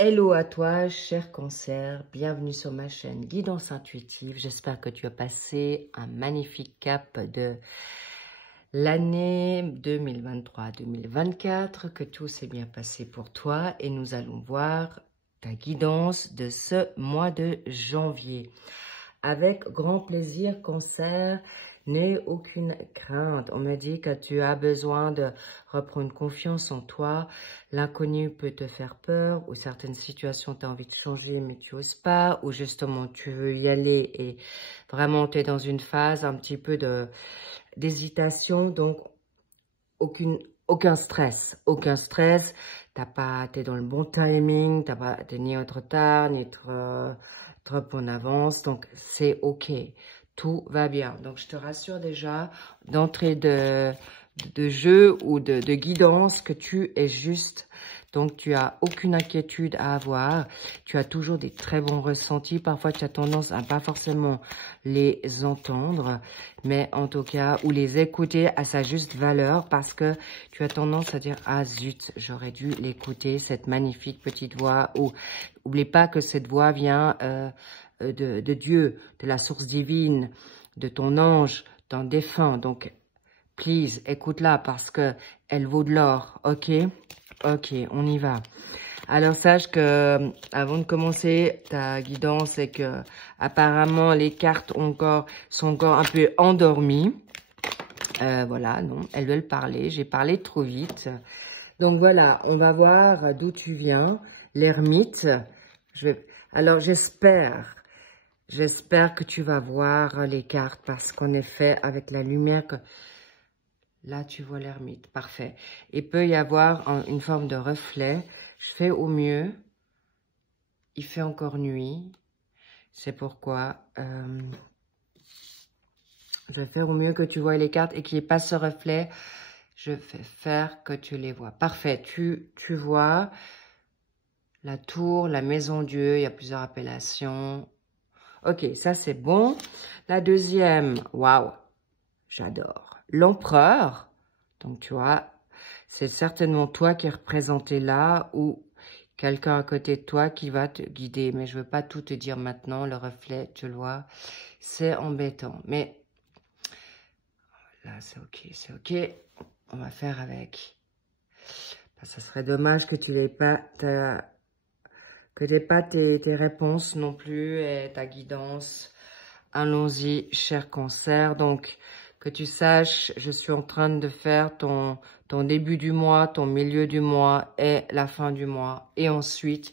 Hello à toi, cher Cancer, bienvenue sur ma chaîne Guidance Intuitive. J'espère que tu as passé un magnifique cap de l'année 2023-2024, que tout s'est bien passé pour toi et nous allons voir ta guidance de ce mois de janvier. Avec grand plaisir, Cancer, n'aie aucune crainte. On m'a dit que tu as besoin de reprendre confiance en toi. L'inconnu peut te faire peur, ou certaines situations tu as envie de changer mais tu n'oses pas, ou justement tu veux y aller et vraiment tu es dans une phase un petit peu d'hésitation, donc aucun stress, t'es dans le bon timing, t'es ni en retard, ni trop en avance, donc c'est ok, tout va bien. Donc je te rassure déjà d'entrée de jeu ou de guidance que tu es juste, donc tu as aucune inquiétude à avoir, tu as toujours des très bons ressentis, parfois tu as tendance à pas forcément les entendre, mais en tout cas, ou les écouter à sa juste valeur, parce que tu as tendance à dire « Ah zut, j'aurais dû l'écouter, cette magnifique petite voix », ou n'oublie pas que cette voix vient de Dieu, de la source divine, de ton ange, ton défunt, donc please, écoute-la parce que elle vaut de l'or, ok? Ok, on y va. Alors sache que avant de commencer ta guidance, c'est que apparemment les cartes sont encore un peu endormies. Voilà, non, elles veulent parler. J'ai parlé trop vite. Donc voilà, on va voir d'où tu viens, l'ermite. Alors j'espère que tu vas voir les cartes parce qu'en effet, avec la lumière que là, tu vois l'ermite. Parfait. Il peut y avoir une forme de reflet. Je fais au mieux. Il fait encore nuit. C'est pourquoi je vais faire au mieux que tu vois les cartes et qu'il n'y ait pas ce reflet. Je vais faire que tu les vois. Parfait. Tu vois la tour, la maison Dieu. Il y a plusieurs appellations. Ok, ça c'est bon. La deuxième, waouh, j'adore. L'empereur. Donc, tu vois, c'est certainement toi qui es représenté là ou quelqu'un à côté de toi qui va te guider. Mais je ne veux pas tout te dire maintenant. Le reflet, tu le vois, c'est embêtant. Mais là, c'est ok. On va faire avec. Ça serait dommage que tu n'aies pas tes réponses non plus et ta guidance. Allons-y, cher Cancer. Donc, que tu saches, je suis en train de faire ton début du mois, ton milieu du mois et la fin du mois. Et ensuite,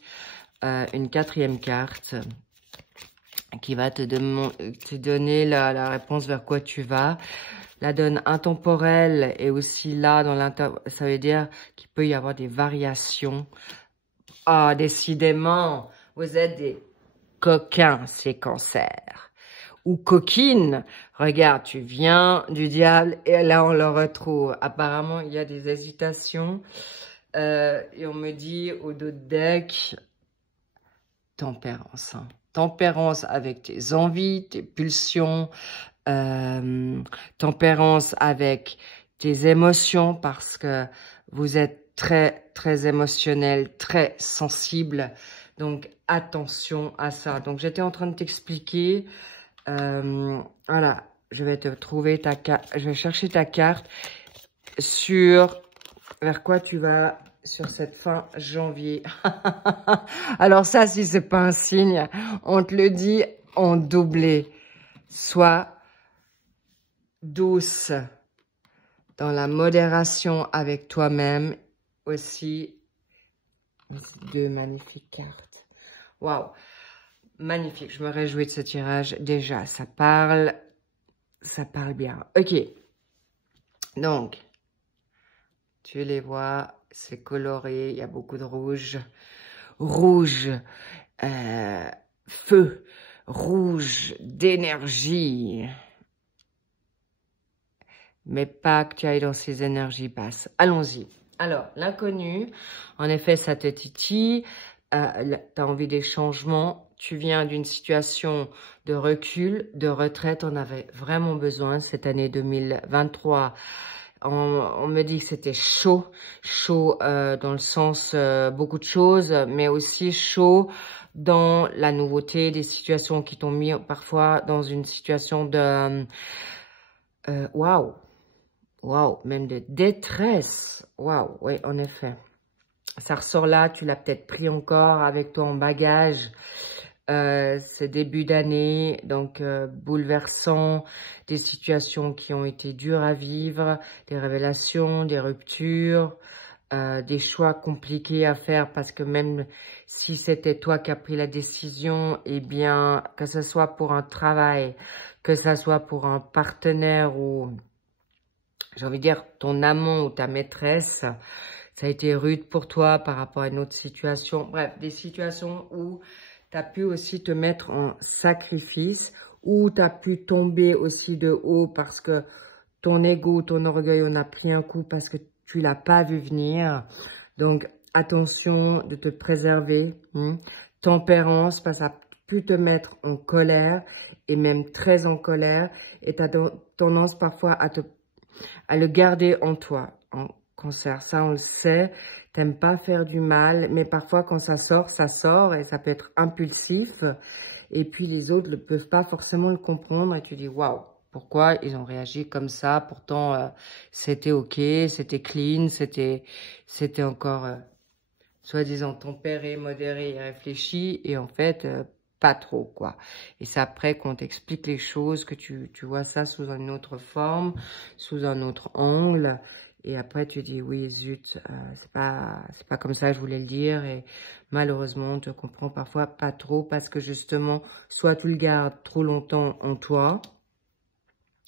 une quatrième carte qui va te donner la réponse vers quoi tu vas. La donne intemporelle est aussi là, ça veut dire qu'il peut y avoir des variations. Ah, décidément, vous êtes des coquins, ces Cancers. Ou coquine, regarde, tu viens du diable et là on le retrouve. Apparemment, il y a des hésitations et on me dit au dos de deck, tempérance. Hein. Tempérance avec tes envies, tes pulsions, tempérance avec tes émotions parce que vous êtes très, très émotionnel, très sensible. Donc, attention à ça. Donc, j'étais en train de t'expliquer... voilà, je vais te trouver ta carte, je vais chercher ta carte vers quoi tu vas sur cette fin janvier. Alors ça, si c'est pas un signe, on te le dit en doublé. Sois douce dans la modération avec toi-même aussi. Deux magnifiques cartes. Waouh! Magnifique, je me réjouis de ce tirage. Déjà, ça parle bien. Ok, donc, tu les vois, c'est coloré, il y a beaucoup de rouge. Rouge, feu, rouge d'énergie. Mais pas que tu ailles dans ces énergies basses. Allons-y. Alors, l'inconnu, en effet, ça te titille. Tu as envie des changements. Tu viens d'une situation de recul, de retraite. On avait vraiment besoin cette année 2023. On me dit que c'était chaud dans le sens beaucoup de choses, mais aussi chaud dans la nouveauté, des situations qui t'ont mis parfois dans une situation de waouh, même de détresse. Waouh, oui, en effet. Ça ressort là, tu l'as peut-être pris encore avec toi en bagage. Ce début d'année, donc bouleversant, des situations qui ont été dures à vivre, des révélations, des ruptures, des choix compliqués à faire parce que même si c'était toi qui as pris la décision, eh bien, que ce soit pour un travail, que ce soit pour un partenaire ou, j'ai envie de dire, ton amant ou ta maîtresse, ça a été rude pour toi par rapport à une autre situation. Bref, des situations où tu as pu aussi te mettre en sacrifice, où tu as pu tomber aussi de haut parce que ton ego, ton orgueil en a pris un coup parce que tu l'as pas vu venir. Donc, attention de te préserver. Tempérance, parce que ça a pu te mettre en colère et même très en colère. Et tu as tendance parfois à le garder en toi, en Cancer. Ça, on le sait. T'aimes pas faire du mal, mais parfois quand ça sort et ça peut être impulsif. Et puis les autres ne peuvent pas forcément le comprendre et tu dis waouh, pourquoi ils ont réagi comme ça? Pourtant c'était ok, c'était clean, c'était encore soi-disant tempéré, modéré et réfléchi et en fait pas trop quoi. Et c'est après qu'on t'explique les choses que tu vois ça sous une autre forme, sous un autre angle. Et après, tu dis, oui, zut, c'est pas comme ça que je voulais le dire. Et malheureusement, on te comprend parfois pas trop parce que justement, soit tu le gardes trop longtemps en toi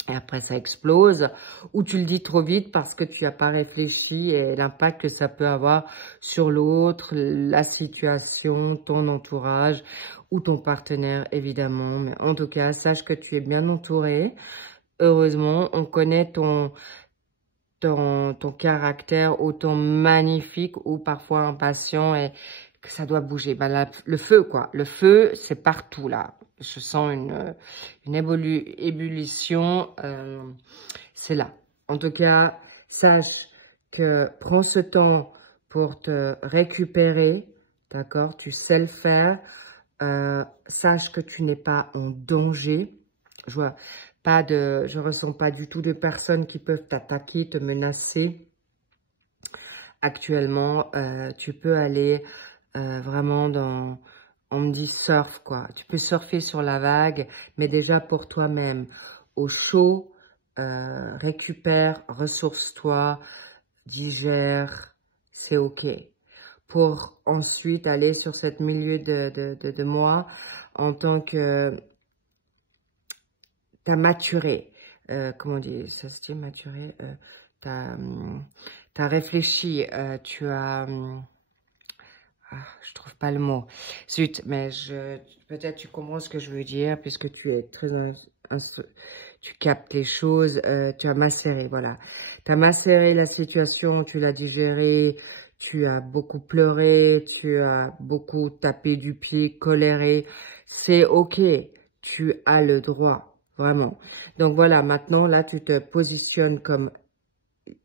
et après ça explose, ou tu le dis trop vite parce que tu n'as pas réfléchi et l'impact que ça peut avoir sur l'autre, la situation, ton entourage ou ton partenaire, évidemment. Mais en tout cas, sache que tu es bien entouré. Heureusement, on connaît ton caractère autant magnifique ou parfois impatient et que ça doit bouger. Ben là, le feu, quoi. Le feu, c'est partout, là. Je sens une ébullition. C'est là. En tout cas, sache que prends ce temps pour te récupérer. D'accord? Tu sais le faire. Sache que tu n'es pas en danger. Je ressens pas du tout de personnes qui peuvent t'attaquer, te menacer. Actuellement, tu peux aller vraiment dans, on me dit surf quoi. Tu peux surfer sur la vague, mais déjà pour toi-même. Au chaud, récupère, ressource-toi, digère, c'est ok. Pour ensuite aller sur cette milieu de mois en tant que t'as maturé, comment on dit, ça se dit maturé, t'as réfléchi, tu as, je trouve pas le mot, zut, mais peut-être tu comprends ce que je veux dire, puisque tu es très, tu captes les choses, tu as macéré, voilà, tu as macéré la situation, tu l'as digérée, tu as beaucoup pleuré, tu as beaucoup tapé du pied, coléré, c'est ok, tu as le droit. Vraiment. Donc voilà, maintenant, là, tu te positionnes comme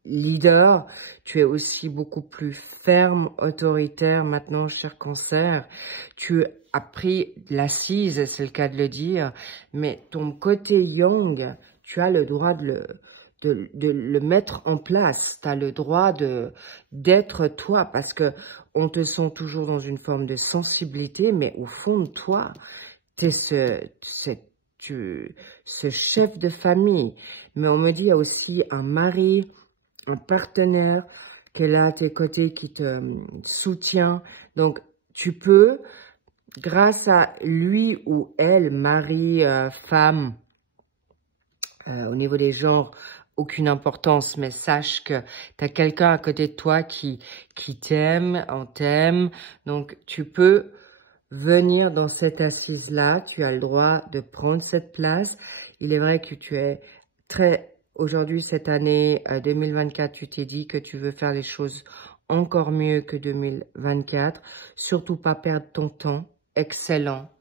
leader. Tu es aussi beaucoup plus ferme, autoritaire. Maintenant, cher Cancer, tu as pris l'assise, c'est le cas de le dire. Mais ton côté yang, tu as le droit de le mettre en place. Tu as le droit d'être toi parce que on te sent toujours dans une forme de sensibilité, mais au fond de toi, tu es ce chef de famille. Mais on me dit, il y a aussi un mari, un partenaire qui est là à tes côtés, qui te soutient. Donc, tu peux, grâce à lui ou elle, mari, femme, au niveau des genres, aucune importance, mais sache que tu as quelqu'un à côté de toi qui t'aime, on t'aime. Donc, tu peux venir dans cette assise-là, tu as le droit de prendre cette place. Il est vrai que tu es aujourd'hui, cette année 2024, tu t'es dit que tu veux faire les choses encore mieux que 2024. Surtout pas perdre ton temps. Excellent.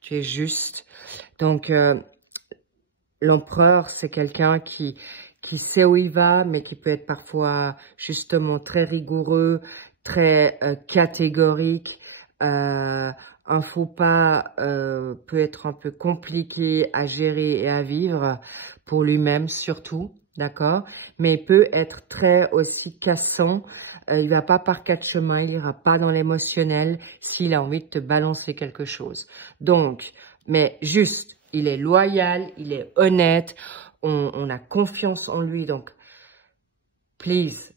Tu es juste. Donc, l'empereur, c'est quelqu'un qui qui sait où il va, mais qui peut être parfois justement très rigoureux, très catégorique. Un faux pas peut être un peu compliqué à gérer et à vivre pour lui-même surtout, d'accord? Mais il peut être très aussi cassant. Il va pas par quatre chemins, il ira pas dans l'émotionnel s'il a envie de te balancer quelque chose. Donc, mais juste, il est loyal, il est honnête, on a confiance en lui, donc please,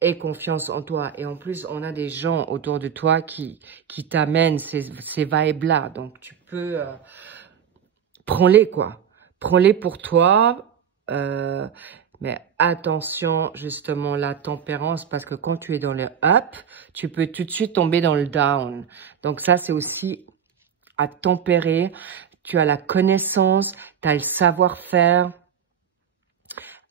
aie confiance en toi. Et en plus, on a des gens autour de toi qui t'amènent ces vibes-là. Donc, tu peux... prends-les, quoi. Prends-les pour toi. Mais attention, justement, la tempérance, parce que quand tu es dans le up, tu peux tout de suite tomber dans le down. Donc, ça, c'est aussi à tempérer. Tu as la connaissance, tu as le savoir-faire.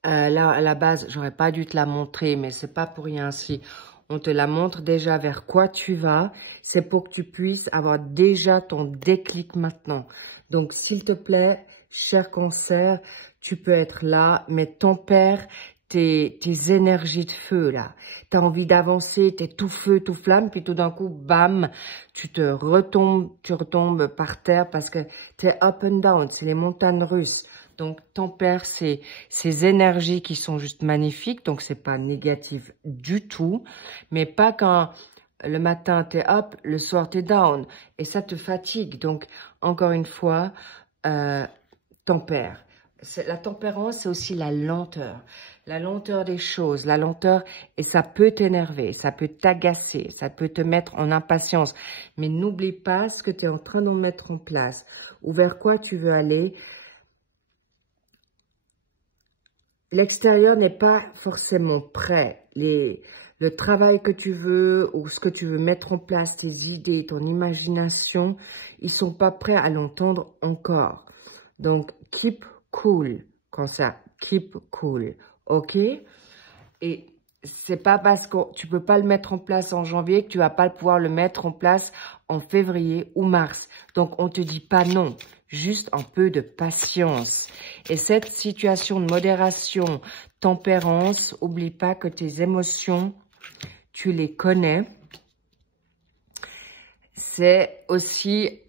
Là, à la base, j'aurais pas dû te la montrer, mais c'est pas pour rien si on te la montre déjà vers quoi tu vas. C'est pour que tu puisses avoir déjà ton déclic maintenant. Donc, s'il te plaît, cher Cancer, tu peux être là, mais tempère tes énergies de feu, là. Tu as envie d'avancer, tu es tout feu, tout flamme, puis tout d'un coup, bam, tu retombes par terre parce que tu es up and down, c'est les montagnes russes. Donc, tempère ces énergies qui sont juste magnifiques. Donc, c'est pas négatif du tout. Mais pas quand le matin, t'es up, le soir, t'es down. Et ça te fatigue. Donc, encore une fois, tempère. La tempérance, c'est aussi la lenteur. La lenteur des choses, la lenteur, et ça peut t'énerver, ça peut t'agacer, ça peut te mettre en impatience. Mais n'oublie pas ce que tu es en train de mettre en place ou vers quoi tu veux aller. L'extérieur n'est pas forcément prêt. Le travail que tu veux ou ce que tu veux mettre en place, tes idées, ton imagination, ils sont pas prêts à l'entendre encore. Donc, keep cool, comme ça. Keep cool, ok? Et c'est pas parce que tu peux pas le mettre en place en janvier que tu vas pas pouvoir le mettre en place en février ou mars. Donc, on te dit pas non. Juste un peu de patience. Et cette situation de modération, tempérance, oublie pas que tes émotions, tu les connais. C'est aussi,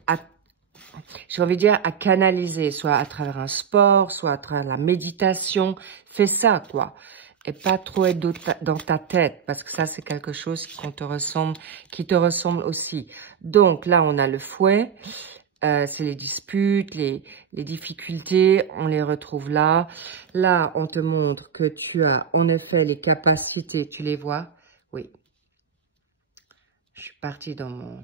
j'ai envie de dire, à canaliser, soit à travers un sport, soit à travers la méditation. Fais ça, quoi. Et pas trop être dans ta tête, parce que ça, c'est quelque chose qui te ressemble aussi. Donc, là, on a le fouet. C'est les disputes, les difficultés, on les retrouve là. Là, on te montre que tu as en effet les capacités, tu les vois? Oui. Je suis partie dans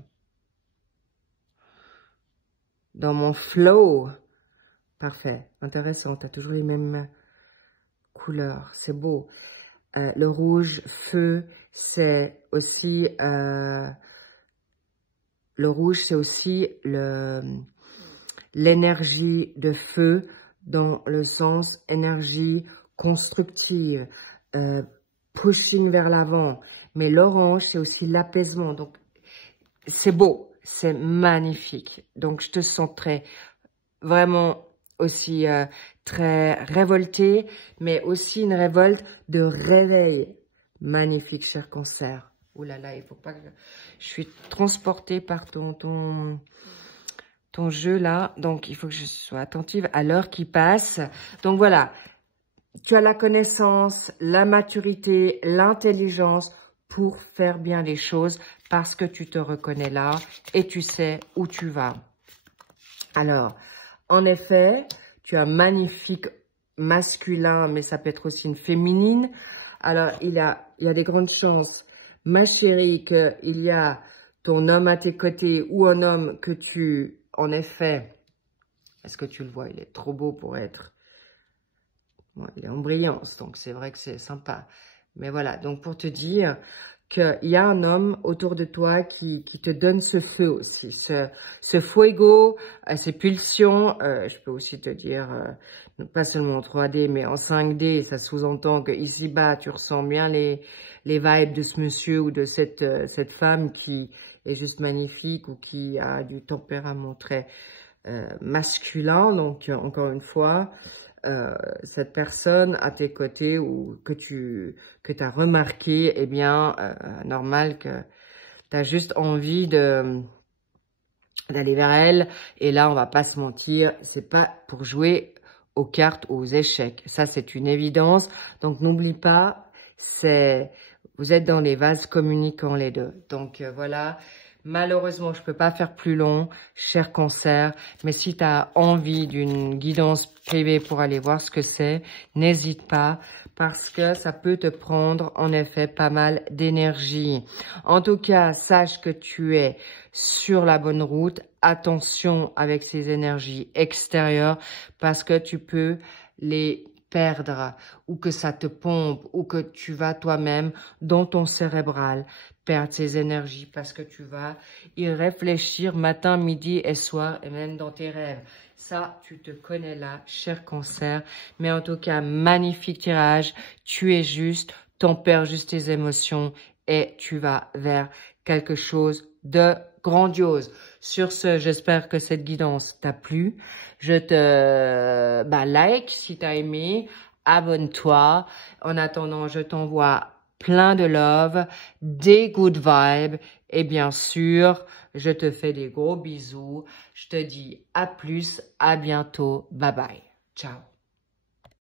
mon flow. Parfait, intéressant, tu as toujours les mêmes couleurs, c'est beau. Le rouge, feu, c'est aussi... le rouge, c'est aussi l'énergie de feu dans le sens énergie constructive, pushing vers l'avant. Mais l'orange, c'est aussi l'apaisement. Donc, c'est beau, c'est magnifique. Donc, je te sens vraiment aussi très révoltée, mais aussi une révolte de réveil. Magnifique, cher Cancer. Ouh là là, il faut pas que... Je suis transportée par ton jeu là. Donc, il faut que je sois attentive à l'heure qui passe. Donc, voilà. Tu as la connaissance, la maturité, l'intelligence pour faire bien les choses parce que tu te reconnais là et tu sais où tu vas. Alors, en effet, tu as magnifique masculin, mais ça peut être aussi une féminine. Alors, il y a des grandes chances, ma chérie, qu'il y a ton homme à tes côtés ou un homme que tu, en effet, est-ce que tu le vois? Il est trop beau pour être... Bon, il est en brillance, donc c'est vrai que c'est sympa. Mais voilà, donc pour te dire qu'il y a un homme autour de toi qui te donne ce feu aussi, ce fuego, ces pulsions. Je peux aussi te dire, pas seulement en 3D, mais en 5D, ça sous-entend que ici-bas, tu ressens bien les vibes de ce monsieur ou de cette femme qui est juste magnifique ou qui a du tempérament très masculin. Donc, encore une fois, cette personne à tes côtés ou que tu as remarqué, eh bien, normal que tu as juste envie d'aller vers elle. Et là, on va pas se mentir, c'est pas pour jouer aux cartes ou aux échecs. Ça, c'est une évidence. Donc, n'oublie pas, vous êtes dans les vases communicants les deux. Donc, voilà. Malheureusement, je peux pas faire plus long, cher Cancer, mais si tu as envie d'une guidance privée pour aller voir ce que c'est, n'hésite pas, parce que ça peut te prendre en effet pas mal d'énergie. En tout cas, sache que tu es sur la bonne route. Attention avec ces énergies extérieures, parce que tu peux les perdre, ou que ça te pompe, ou que tu vas toi-même dans ton cérébral perdre ces énergies, parce que tu vas y réfléchir matin, midi et soir, et même dans tes rêves. Ça, tu te connais là, cher Cancer. Mais en tout cas, magnifique tirage. Tu es juste, tempère juste tes émotions et tu vas vers quelque chose de grandiose. Sur ce, j'espère que cette guidance t'a plu. Je te like si t'as aimé, abonne-toi. En attendant, je t'envoie plein de love, des good vibes et bien sûr, je te fais des gros bisous. Je te dis à plus, à bientôt, bye bye, ciao.